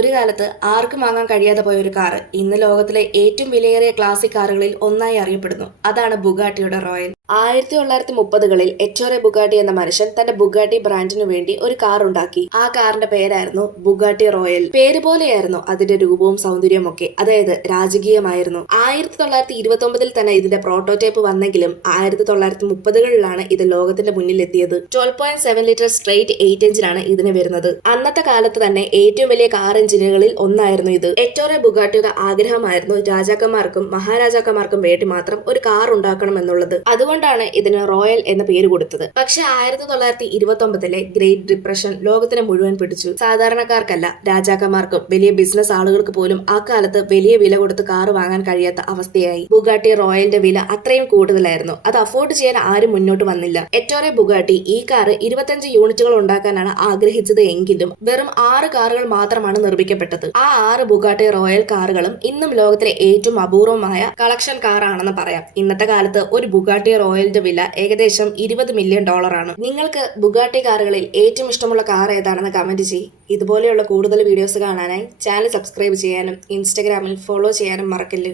ഒരു കാലത്ത് ആർക്കും വാങ്ങാൻ കഴിയാതെ പോയ ഒരു കാറ് ഇന്ന് ലോകത്തിലെ ഏറ്റവും വിലയേറിയ ക്ലാസിക് കാറുകളിൽ ഒന്നായി അറിയപ്പെടുന്നു. അതാണ് ബുഗാട്ടിയുടെ റോയൽ. 1930കളിൽ എറ്റോറെ ബുഗാട്ടി എന്ന മനുഷ്യൻ തന്റെ ബുഗാട്ടി ബ്രാൻഡിനു വേണ്ടി ഒരു കാർ ഉണ്ടാക്കി. ആ കാറിന്റെ പേരായിരുന്നു ബുഗാട്ടി റോയൽ. പേര് പോലെയായിരുന്നു അതിന്റെ രൂപവും സൗന്ദര്യവും ഒക്കെ, അതായത് രാജകീയമായിരുന്നു. 1929 തന്നെ ഇതിന്റെ പ്രോട്ടോടൈപ്പ് വന്നെങ്കിലും 1930കളിലാണ് ഇത് ലോകത്തിന്റെ മുന്നിൽ എത്തിയത്. 12.7 ലിറ്റർ സ്ട്രെയിറ്റ് 8 എഞ്ചിനാണ് ഇതിന് വരുന്നത്. അന്നത്തെ കാലത്ത് തന്നെ ഏറ്റവും വലിയ കാർ എഞ്ചിനുകളിൽ ഒന്നായിരുന്നു ഇത്. എറ്റോറെ ബുഗാട്ടിയുടെ ആഗ്രഹമായിരുന്നു രാജാക്കന്മാർക്കും മഹാരാജാക്കന്മാർക്കും വേണ്ടി മാത്രം ഒരു കാർ ഉണ്ടാക്കണം എന്നുള്ളത്. അതുകൊണ്ടാണ് ഇതിന് റോയൽ എന്ന പേര് കൊടുത്തത്. പക്ഷെ 1929 ഗ്രേറ്റ് ഡിപ്രഷൻ ലോകത്തിനെ മുഴുവൻ പിടിച്ചു. സാധാരണക്കാർക്കല്ല, രാജാക്കന്മാർക്കും വലിയ ബിസിനസ് ആളുകൾക്ക് പോലും ആ കാലത്ത് വലിയ വില കൊടുത്ത് കാർ വാങ്ങാൻ കഴിയാത്ത അവസ്ഥയായി. ബുഗാട്ടി റോയലിന്റെ വില അത്രയും കൂടുതലായിരുന്നു. അത് അഫോർഡ് ചെയ്യാൻ ആരും മുന്നോട്ട് വന്നില്ല. എറ്റോറെ ബുഗാട്ടി ഈ കാർ 25 യൂണിറ്റുകൾ ഉണ്ടാക്കാനാണ് ആഗ്രഹിച്ചത് എങ്കിലും വെറും 6 കാറുകൾ മാത്രമാണ് നിർമ്മിക്കപ്പെട്ടത്. ആ 6 ബുഗാട്ടി റോയൽ കാറുകളും ഇന്നും ലോകത്തിലെ ഏറ്റവും അപൂർവമായ കളക്ഷൻ കാറാണെന്ന് പറയാം. ഇന്നത്തെ കാലത്ത് ഒരു ബുഗാട്ടി റോയലിന്റെ വില ഏകദേശം $20 മില്യൺ ആണ്. നിങ്ങൾക്ക് ബുഗാട്ടി കാറുകളിൽ ഏറ്റവും ഇഷ്ടമുള്ള കാർ ഏതാണെന്ന് കമന്റ് ചെയ്യ്. ഇതുപോലെയുള്ള കൂടുതൽ വീഡിയോസ് കാണാനായി ചാനൽ സബ്സ്ക്രൈബ് ചെയ്യാനും ഇൻസ്റ്റഗ്രാമിൽ ഫോളോ ചെയ്യാനും മറക്കല്ല്.